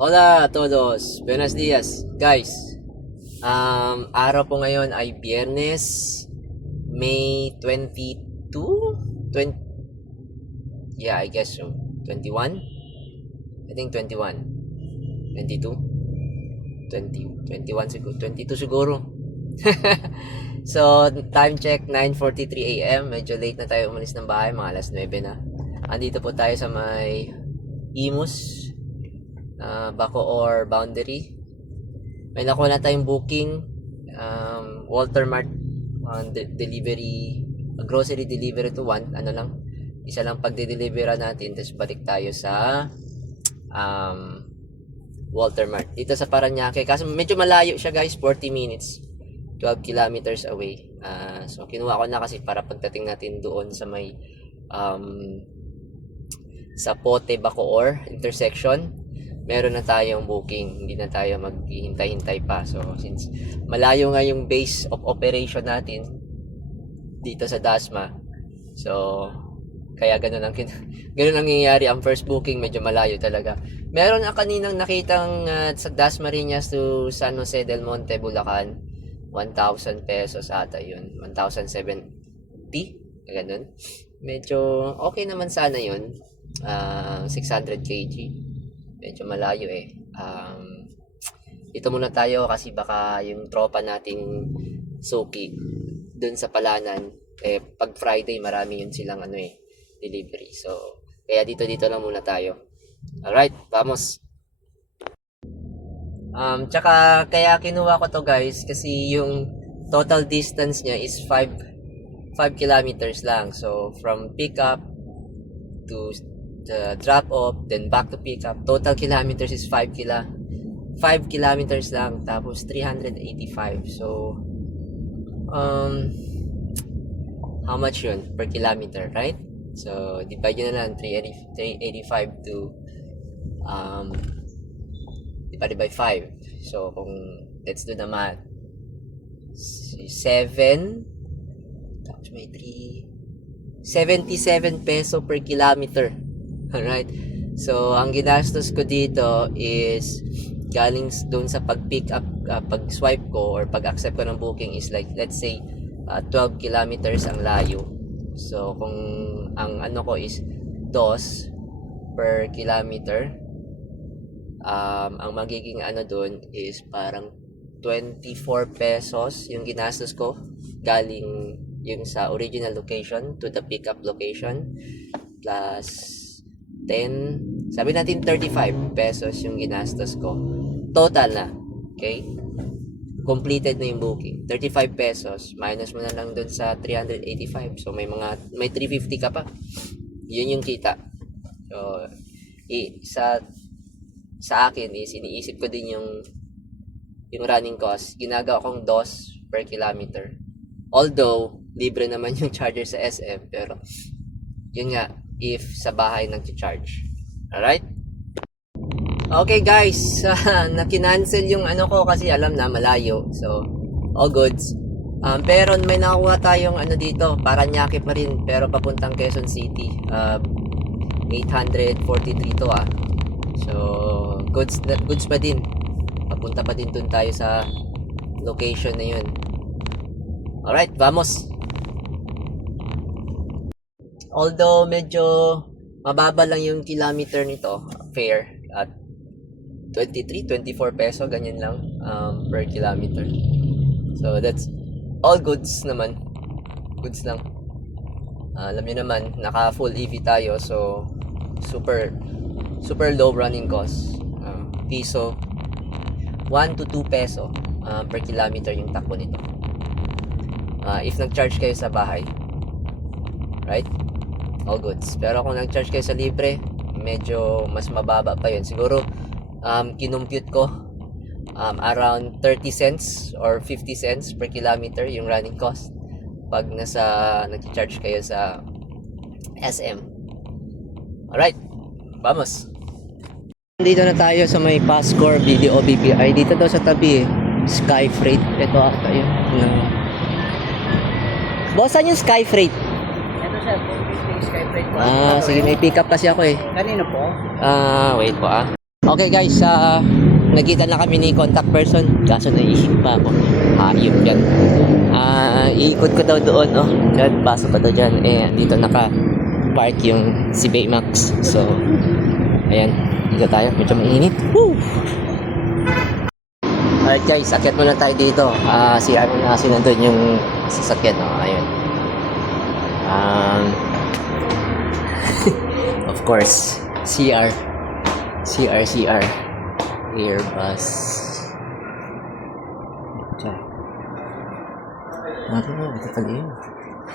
Hola a todos, buenos días guys. Araw po ngayon ay Biyernes, May 22? 20, yeah, I guess so. 21? I think 21. 22? 20, 21 siguro. 22 siguro. So, time check 9:43 AM. Medyo late na tayo umalis ng bahay, mga alas 9 na. Andito po tayo sa may Imus, Bacoor boundary. May nakuha na tayong booking, Walter Mart delivery, grocery delivery to one. Ano lang, isa lang pagde-delivera natin, tapos balik tayo sa Walter Mart dito sa Paranaque. Kasi medyo malayo siya guys, 40 minutes, 12 kilometers away. So kinuha ko na kasi para pagdating natin doon sa may sa Pote Bacoor intersection, meron na tayong booking, hindi na tayo maghihintay-hintay pa. So since malayo nga yung base of operation natin dito sa Dasma, so kaya ganun ang nangyayari. Ang first booking medyo malayo talaga. Meron na kaninang nakitang sa Dasmariñas to San Jose del Monte, Bulacan, 1,000 pesos ata yun, 1,070, ganun. Medyo okay naman sana yun. 600 kg, medyo malayo eh. Dito muna tayo kasi baka yung tropa nating suki dun sa Palanan, pag Friday marami yun silang delivery. So kaya dito lang muna tayo. Alright, vamos. Tsaka kaya kinuha ko to guys kasi yung total distance niya is 5 kilometers lang. So from pick up to the drop off, then back to pick up, total kilometers is 5 kilometers lang, tapos 385. So how much yun per kilometer, right? So divide nyo na lang 385 to divided by 5. So kung let's do the math, 7 tapos may 77 peso per kilometer. Alright, so ang ginastos ko dito is galing doon sa pag-pick up, pag-swipe ko or pag-accept ko ng booking is like, let's say 12 kilometers ang layo. So kung ang ano ko is 2 per kilometer, ang magiging doon is parang 24 pesos yung ginastos ko galing yung sa original location to the pick up location, plus 10, sabi natin 35 pesos yung ginastos ko total na. Okay, completed na yung booking. 35 pesos minus mo na lang dun sa 385, so may 350 ka pa. Yun yung kita. So sa akin is iniisip ko din yung running cost. Ginagawa kong 2 per kilometer, although libre naman yung charger sa SM, pero yun nga, if sa bahay nag-charge. Alright? Okay guys, na-cancel yung ko kasi alam na malayo. So, all goods. Pero may nakuha tayong dito, Paranaque pa rin, pero papuntang Quezon City. 843 to So, goods pa din. Papunta pa din dun tayo sa location na yun. Alright, vamos. Although medyo mababa lang yung kilometer nito, fare at 23-24 peso, ganyan lang per kilometer. So that's all goods naman. Goods lang. Alam niyo naman, naka full EV tayo, so super low running cost. Piso 1 to 2 peso per kilometer yung takbo nito. If nag-charge kayo sa bahay. Right? All goods. Pero kung nag-charge kayo sa libre, medyo mas mababa pa yun. Siguro kinumpute ko around 30 cents or 50 cents per kilometer yung running cost pag nag-charge kayo sa SM. Alright, vamos. Dito na tayo sa may Pascor BDO BPI. Dito daw sa tabi, Sky Freight. Ito ata yun. Boss, saan yung Sky Freight? Ito sir, Sky Freight. Sige, may pick up kasi ako eh. Kanino po? Wait po Okay guys, nagkita na kami ni contact person. Kaso naisip pa ako. Hayop yan. Iikot ko daw doon, oh. Diyan, pasok ko daw dyan. Dito naka-park yung si Baymax. So, ayan. Dito tayo. Medyo mainit. Woo! Alright guys, akyat muna tayo dito. Si ano na sinandun yung sasakyan. Oh, ayun. Of course, CR. Airbus. Diyan. Ano ba? Ito pala yun.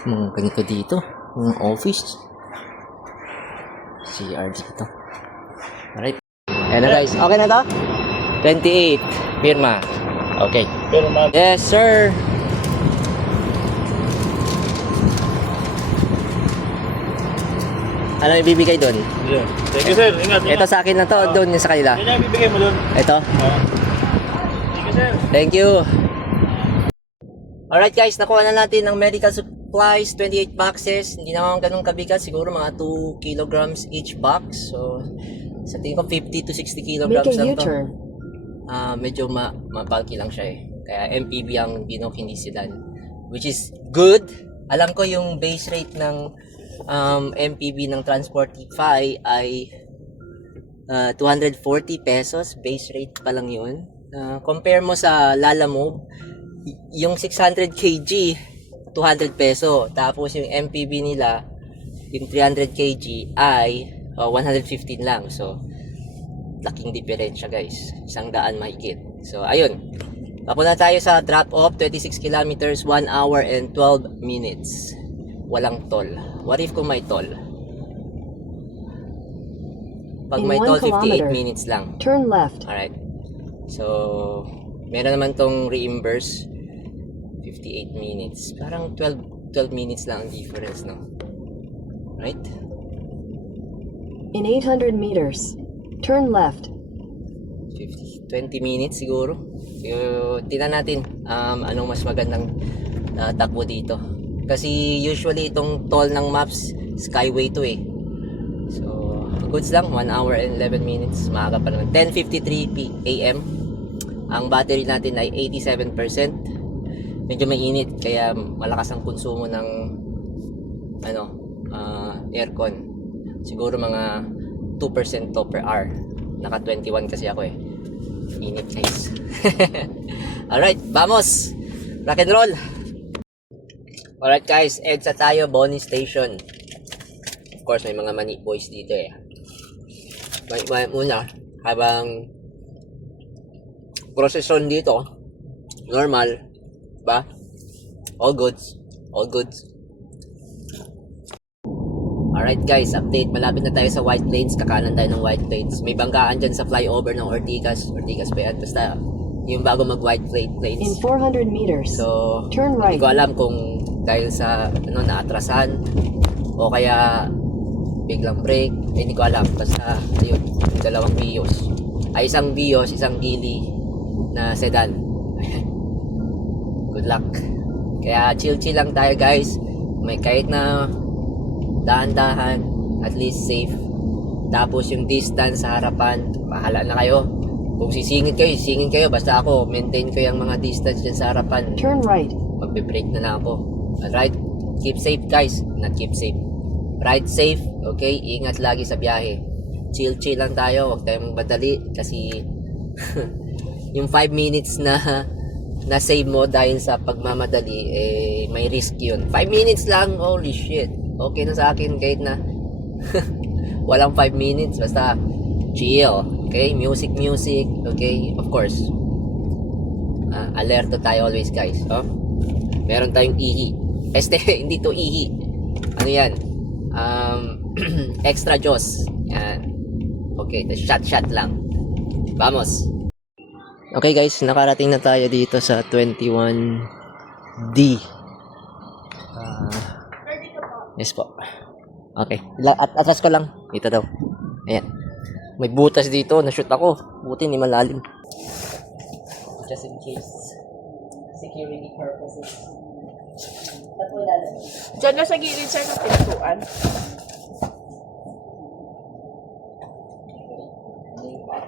Mga ganito dito. Mga office. CR dito. Alright. Ayan na guys. Okay na to? 28. Firma. Okay. Firma. Yes, sir. Ano ibibigay doon? Yeah. Thank you, sir. Ingat. Ito sa akin na to, doon yung sa kanila. Yan ang ibibigay mo doon. Ito. Thank you, sir. Thank you. Alright guys, nakuha na natin ng medical supplies, 28 boxes. Hindi naman ganun kabigat, siguro mga 2 kilograms each box. So, sa tingin ko 50 to 60 kilograms lang to. Medyo mapalki lang siya eh. Kaya MPV ang Binoc, hindi sedan. Which is good. Alam ko yung base rate ng MPV ng Transportify ay 240 pesos. Base rate pa lang yun. Compare mo sa Lalamove, yung 600 kg, 200 peso. Tapos yung MPV nila, yung 300 kg ay 115 lang. So, laking diferensya guys. 100 mahigit. So, ayun. Papunta tayo sa drop-off, 26 kilometers, 1 hour and 12 minutes. Walang toll. What if kung may toll? Pag may toll, 58 minutes lang. Turn left. Alright. So, meron naman tong reimburse. 58 minutes. Parang 12 minutes lang ang difference, no? Right? In 800 meters, turn left. 20 minutes siguro. So, tingnan natin anong mas magandang takbo dito. Kasi usually itong toll ng maps, Skyway to eh. So, goods lang. 1 hour and 11 minutes. Maaga pa naman. 10:53 AM. Ang battery natin ay 87%. Medyo mainit kaya malakas ang konsumo ng aircon. Siguro mga 2% to per hour. Naka 21 kasi ako eh. Init guys. Alright, vamos! Rock and roll! Alright guys, EDSA tayo, Boni Station. Of course, may mga mani boys dito eh. May muna, habang procession dito, normal, ba? All goods. All goods. Alright guys, update. Malapit na tayo sa White Plains. Kakanan tayo ng White Plains. May banggaan dyan sa flyover ng Ortigas. Ortigas pa yan. Basta yung bago mag White In Plains. 400 meters, So, turn right. hindi ko alam kung dahil sa naatrasan o kaya biglang break. Hindi ko alam. Basta, ayun, yung dalawang Vios. Ay, isang Vios, isang Geely na sedan. Good luck. Kaya chill-chill lang tayo guys. May kahit na dahan-dahan, at least safe. Tapos yung distance sa harapan, bahala na kayo. Kung sisingit kayo. Basta ako, maintain ko yung mga distance dyan sa harapan. Turn right. Magbe-break na lang ako. Alright? Keep safe guys. Not keep safe. Ride safe. Okay? Ingat lagi sa biyahe. Chill-chill lang tayo. Huwag tayong magmadali. Kasi yung 5 minutes na save mo dahil sa pagmamadali, may risk yun. 5 minutes lang. Holy shit. Okay na sa akin kahit na walang 5 minutes. Basta chill. Okay? Music. Okay? Of course. Alerto tayo always guys. Oh? Meron tayong ihi. Hindi to ihi. Ano yan? Extra juice. Yan. Okay. Shot lang. Vamos. Okay guys. Nakarating na tayo dito sa 21D. Yes po. Okay. Atras ko lang. Dito daw. Ayan. May butas dito. Na-shoot ako. Buti hindi malalim. Just in case. Security purposes. Ba't mo ilalim? Diyan na sa gilid, sir, ng pintuan. Ibaba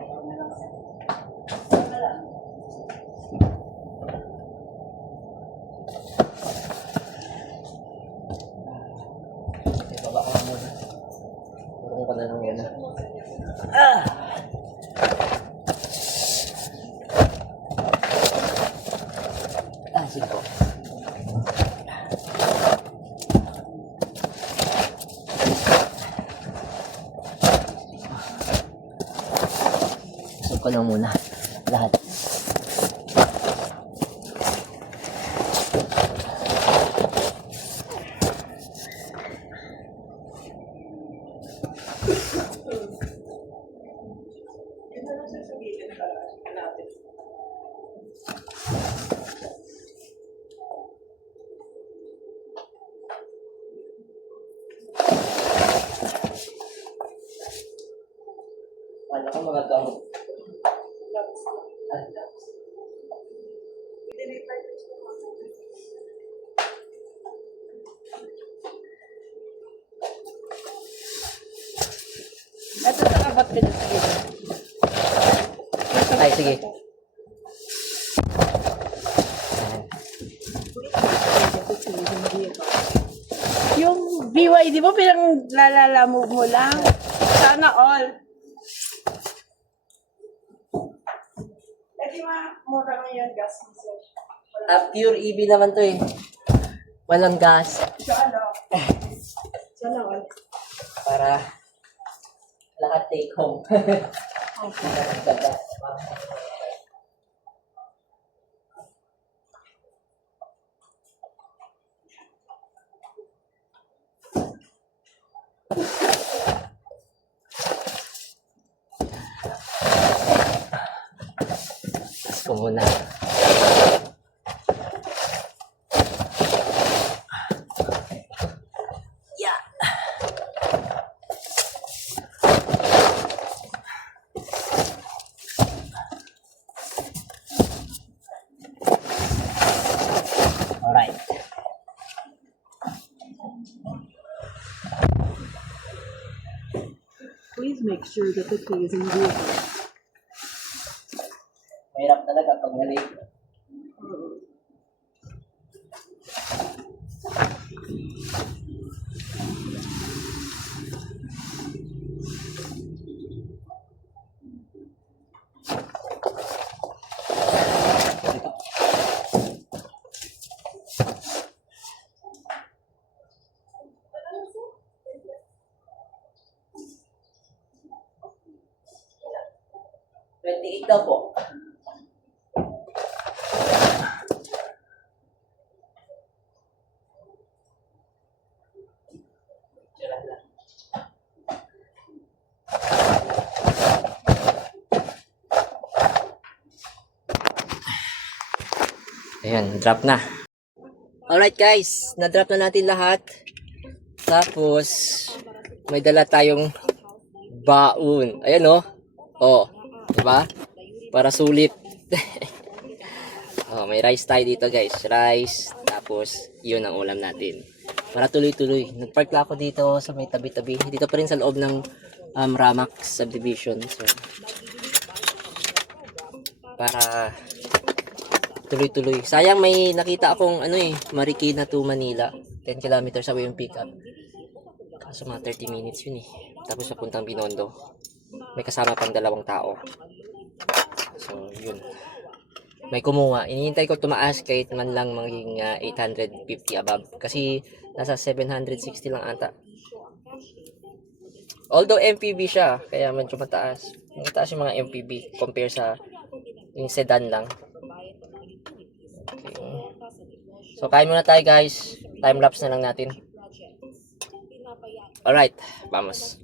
ko na muna. Turong ko na lang yan. Sige po. Gusto ko lang muna lahat. Ano ko mga gamot? Ito sa kabat pinasagin. Ay, sige. Yung BYD mo, pinang lalala-move mo lang. Sana all. Pwede mura ngayon gas usage. Pure EV naman to eh. Walang gas. Sana. Sana all. Para lahat take home. Ko muna. Yeah. All right. Please make sure that the key is in vehicle. Mahirap talaga pag nalate. Daw po. Ayan, drop na. Alright guys, na-drop na natin lahat. Tapos, may dala tayong baon. Ayan oh. Oh, diba? Para sulit. Oh, may rice tayo dito guys. Rice. Tapos, yun ang ulam natin. Para tuloy-tuloy. Nagpark lang ako dito sa may tabi-tabi. Dito pa rin sa loob ng Ramax subdivision. So, para tuloy-tuloy. Sayang may nakita akong Marikina to Manila. 10 kilometers away yung pickup. Kaso mga 30 minutes yun eh. Tapos papuntang Binondo. May kasama pang 2 tao. So, yun. May kumuha. Inihintay ko tumaas kahit man lang maging 850 above. Kasi nasa 760 lang ata. Although MPV siya, kaya medyo mataas. Mataas yung mga MPV compare sa yung sedan lang. Okay. So, kain muna tayo guys. Time lapse na lang natin. Alright, vamos.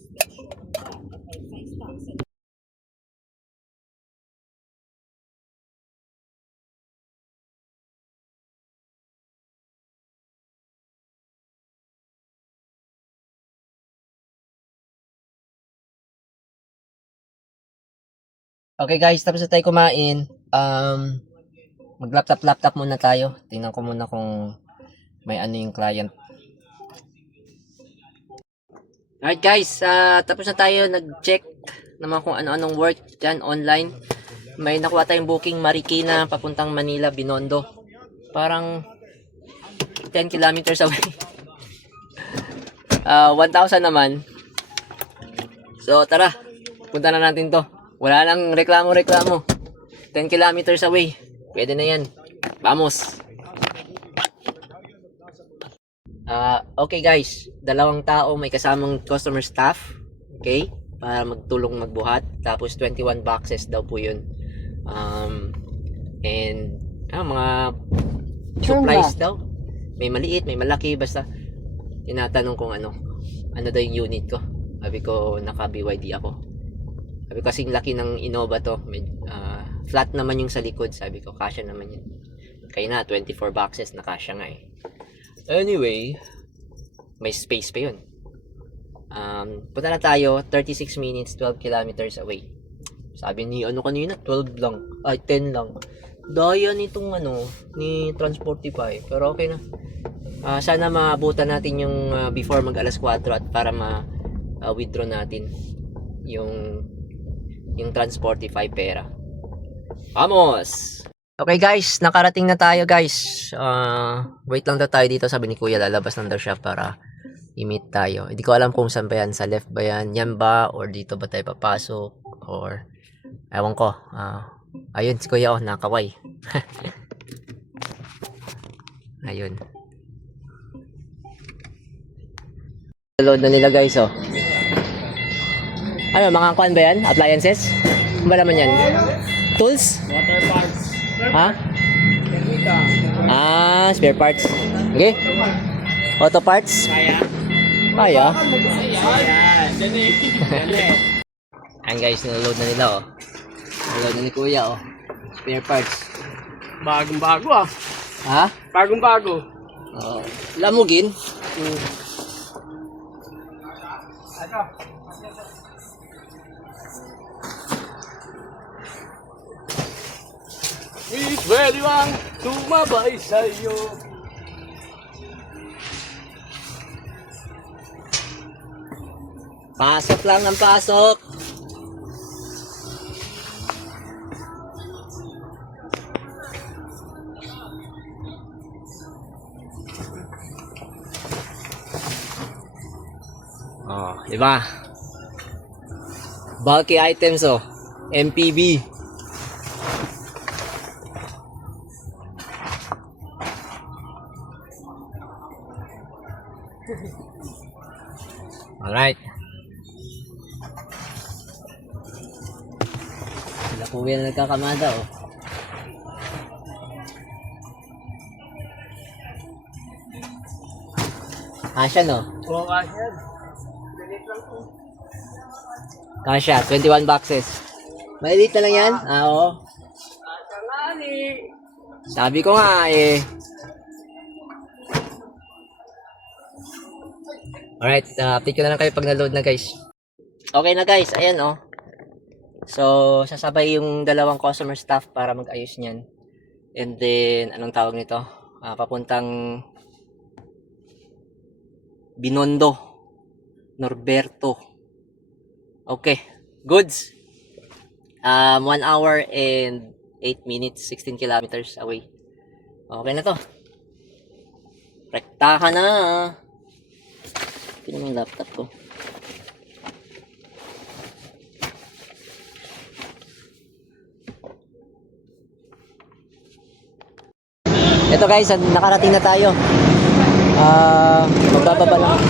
Okay guys, tapos na tayo kumain. Mag-laptop muna tayo. Tingnan ko muna kung may ano yung client. Alright guys, tapos na tayo nag-check naman kung ano-anong work dyan online. May nakuha tayong booking Marikina papuntang Manila, Binondo. Parang 10 kilometers away. 1,000 naman. So tara, punta na natin to. Wala nang reklamo-reklamo. 10 kilometers away. Pwede na yan. Vamos! Okay guys, 2 tao, may kasamang customer staff. Okay? Para magtulong magbuhat. Tapos 21 boxes daw po yun. And mga supplies daw. May maliit, may malaki. Basta tinatanong kung ano daw yung unit ko. Sabi ko, naka BYD ako. Sabi ko, kasing laki ng Innova to. Flat naman yung sa likod. Sabi ko, kasya naman yun. Kaya na, 24 boxes na kasya nga eh. Anyway, may space pa yun. Punta na tayo, 36 minutes, 12 kilometers away. Sabi ni kanina, 12 lang. Ay, 10 lang. Daya nitong ni Transportify. Pero okay na. Sana maabutan natin yung before mag alas 4 at para withdraw natin yung Transportify pera. Vamos! Okay guys, nakarating na tayo guys. Wait lang daw tayo dito, sabi ni Kuya, lalabas lang daw siya para i-meet tayo. Hindi ko alam kung saan ba yan, sa left ba yan, yan ba, or dito ba tayo papasok, or ewan ko. Ayun, si Kuya nakaway. Ayun. Load na nila guys Ano, mga kuan ba yan? Appliances? Ano ba naman yan? Tools? Water parts. Ha? Spare parts. Okay. Auto parts? Kaya? Ayan guys, nilaload na nila Nilaload na ni Kuya Spare parts. Bagong-bago Ha? Bagong-bago. Lamugin. Pwede bang tumabay sa'yo? Pasok lang ng pasok. Diba? Bulky items MPB. Alright. Sila Kuya na nagkakamada Kasya Oo, kasya. Kasya, 21 boxes. Malilit na lang yan? Oo. Sabi ko nga Alright, update ko na lang kayo pag na-load na guys. Okay na guys, ayan So, sasabay yung 2 customer staff para mag-ayos niyan. And then, anong tawag nito? Papuntang Binondo, Norberto. Okay, goods. 1 hour and 8 minutes, 16 kilometers away. Okay na to. Rektahan na. Ito yung laptop ko. Ito guys, nakarating na tayo. Magbababa lang.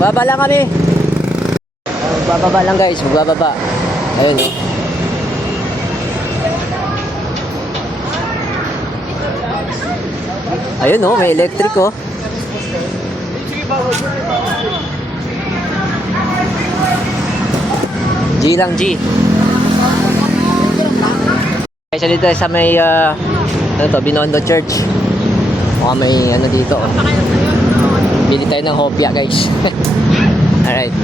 Baba lang kami. Magbababa lang guys, magbababa. Ayun Ayun may electric G lang G. Kaysa dito sa may Binondo Church. Mukhang may dito Bili tayo ng hopya guys. Alright.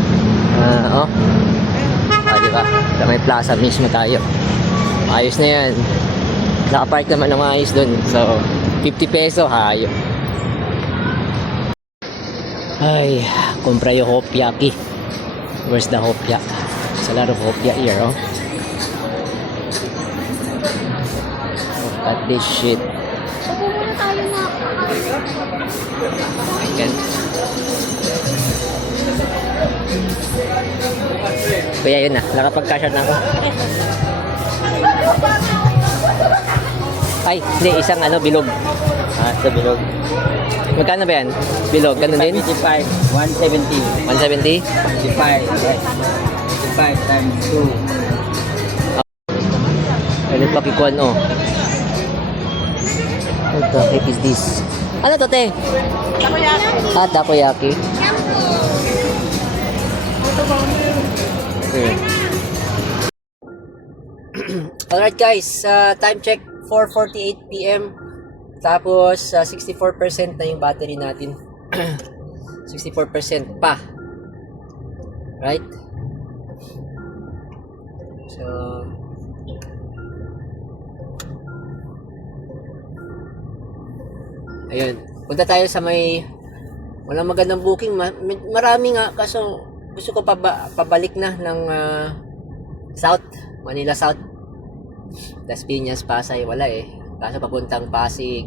Diba? Sa may plaza mismo tayo. Ayos na yan. Nakapark naman ng ayos dun. So 50 peso hayo. Ay, kumpra yung hopya ki. Where's the hopya? There's a lot of hopia here, oh. Look at this shit. Ayan. Kuya, yun na. Nakapag-cash out na ako. Ay, hindi. Isang ano, bilog. Sa bilog. Magkano ba yan? Bilog, ganun din? 55, 170, 170? 55, 55 times 2. Ano pa kikuan, oh. What the heck is this? Ano to, te? Takoyaki. Takoyaki. Okay. Alright guys, time check 4:48 PM. Tapos 64% na yung battery natin. 64% pa. Right? So ayun. Punta tayo sa may walang magandang booking. Marami nga kaso gusto ko pabalik na ng South, Manila South. Las Piñas, Pasay, wala eh. Kaso papuntang Pasig,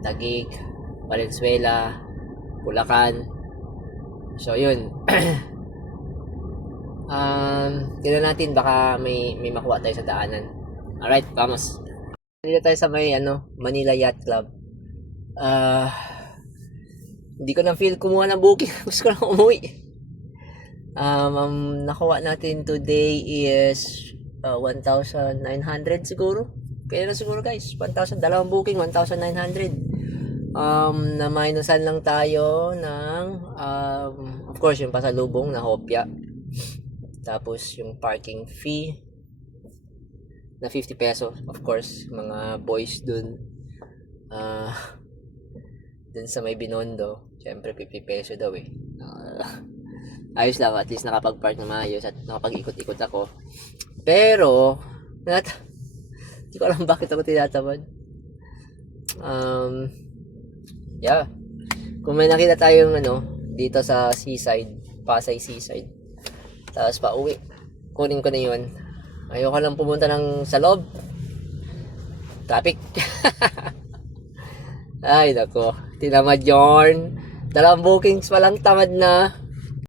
Taguig, Valenzuela, Bulacan. So, yun. Tignan natin, baka may makuha tayo sa daanan. Alright, vamos. Dito tayo sa may Manila Yacht Club. Hindi ko na feel kumuha ng booking. Gusto ko lang umuwi. Nakuha natin today is 1,900 siguro. Kaya na siguro guys, 1,000, dalawang booking, 1,900. Na-minusan lang tayo ng, of course, yung pasalubong na hopya. Tapos yung parking fee na 50 pesos. Of course, mga boys dun. Dun sa may Binondo, syempre 50 peso daw eh. Ayos lang, at least nakapag-park na maayos at nakapag-ikot-ikot ako. Pero, hindi ko alam bakit ako tinatamad. Yeah. Kung may nakita tayong dito sa seaside, Pasay seaside, tapos pa uwi, kunin ko na yun. Ayoko lang pumunta sa loob. Traffic. Ay, nako. Tinamad yun. Dalawang bookings pa lang, tamad na.